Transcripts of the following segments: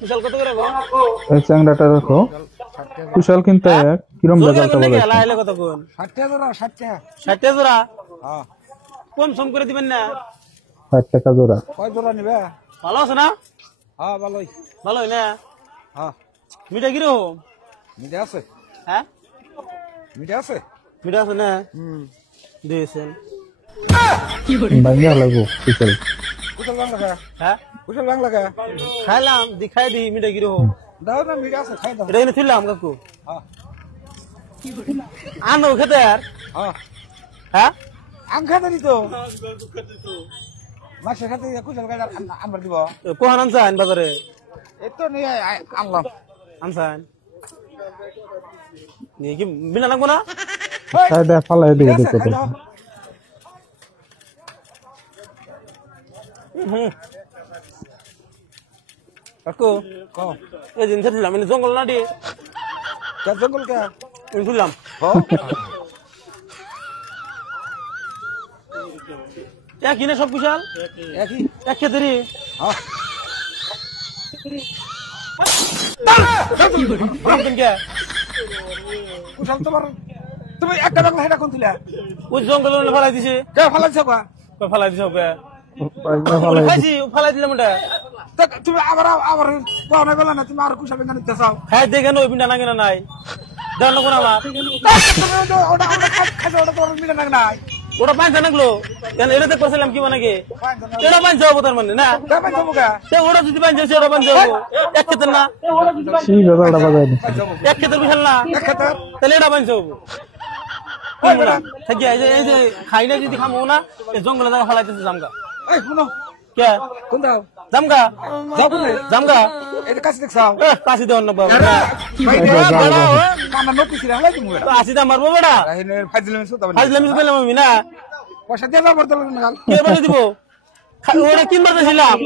কুশাল কত করে গো? এই চ্যাংড়াটা রাখো। কুশাল কিনতে কিরম বেজালটা বলে? লাইলে কত কোন? 60 টাকা জোড়া 60 টাকা। 60 টাকা জোড়া? হ্যাঁ। কম সম করে দিবেন না? 60 টাকা জোড়া। কয় জোড়া নিবে? ভালো আছে না? হ্যাঁ ভালোই। ভালোই না? হ্যাঁ। মিঠা কিরকম? মিঠা আছে? হ্যাঁ? মিঠা আছে? মিঠা আছে না? দিয়েছেন। বাঙ্গা লাগবো কুশাল। কুশাল বাংলা খা। হ্যাঁ? কুশাল বাংলা খা। খাইলাম, দেখাই দি মিঠা কিরকম। দাও না মিঠা আছে খাই দাও। এটা এনে ছিলাম কাকু। হ্যাঁ। আনো খেতে আর? হ্যাঁ। হ্যাঁ? আম খাতে তো। মাছের খাতে কুশাল গাড়ি আমার দিব। কোহান আনছেন বাজারে? এই তো নিয়ে আনলাম। আনছেন? নিয়ে কি বিনা লাগবো না? খাই দে ফালাই দিব দেখো তো। কাকু এই জিনিস ছিলাম জঙ্গল না দিয়ে জঙ্গল কে শুনলাম কিনে সব কুশাল একই এক খেতেরই কুশাল তোমার তুমি একটা বাংলা হেটা কোন দিলা ওই জঙ্গল ফেলাই দিছে কে ফালাইছ বা ফেলাই দিছে বাঙ্গা ফালাই খাইছি ফেলাই দিলাম ওটা তুমি আবার আবার পাওনা গেল না তুমি আর কুশাল বেঙ্গা নিতে চাও খাই দেখে নো পিন্ডা না কিনা নাই জানো কোন আমার ওটা খাইছো ওটা তোমার মিলে না নাই ওটা পাঁচ নাগলো এটা দেখ করছিলাম কি মানে এটা পাঁচ যাবো তার মানে না ওটা যদি পাঁচ যাচ্ছে ওটা পাঁচ যাবো এক ক্ষেত্রে না কি বেজালটা বাজাই দি। এক ক্ষেত্রে বিশাল না তাহলে এটা পাঁচ যাবো থাকি এই যে খাই না যদি খামো না জঙ্গলে জায়গা ফেলাইতেছে জামগা এই শুনো কে কোন দাও জামগা যাও কোনে জামগা এটা কাছে দেখছাও কাশি দেওয়ার না বাবা ভাই কানা নতি ছিল হালাই তুমি এটা কাশি দা মারবো বেটা রাহিনের ফাজিল মিস তো ফাজলাম মিস পেলাম আমি না পয়সা দিয়ে যাও বর্তমান না কে বলে দিব ওটা কিনবার ছিলাম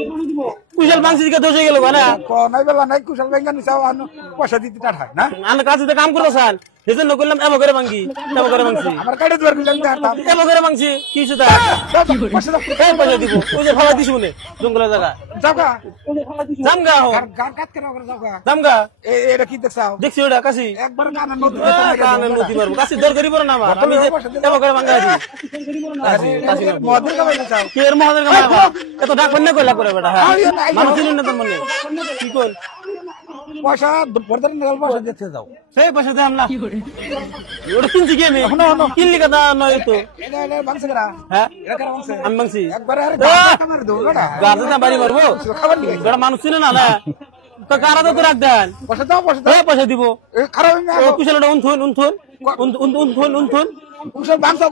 কুশাল বাংসি দিকে দোষে গেল না ক নাই বেলা নাই কুশাল বেঙ্গা নিছাও আনো পয়সা দিতে টাঠায় না আমি কাছে কাম করতেছেন সেজন্য করলাম এমন করে ভাঙি এমন করে ভাঙছি আমার কাটে দুয়ার কুশাল দিতে হাঁটতাম এমন করে ভাঙছি কি সেটা পয়সা দাও পয়সা দিব ওই যে ফলা দিছি মনে জঙ্গলের জায়গা যাও গা জামগা হো গার কাট করে ওখানে যাও গা জামগা এটা কি দেখছাও দেখছি ওটা কাশি একবার কানা নতি কানে নদী পারবো কাশি দর করি পড়ো না আমার আমি এমন করে ভাঙা দিই কাশি মদের কামাই চাও কি এর মহাদের কামা এত ডাক না কইলা করে বেটা হ্যাঁ মানুষ চিনুন না তোর মনে কি কর পয়সা বর্তমান নিগাল পয়সা দিতে যাও সেই পয়সা দিলাম না ওটা কিনছি কি আমি কিনলি কথা নয় তো এটা বাংসে করা হ্যাঁ এটা করা বাংসে আমি ভাঙছি একবারে আরে কামার দাও না গাছে না বাড়ি মারবো খাবার দিবে বেটা মানুষ চিনে না না তো কারা তো রাখ দেন পয়সা দাও পয়সা দাও পয়সা দিব খারাপ না কুশলটা উনথুন উনথুন উনথুন উনথুন কুশাল বাংসা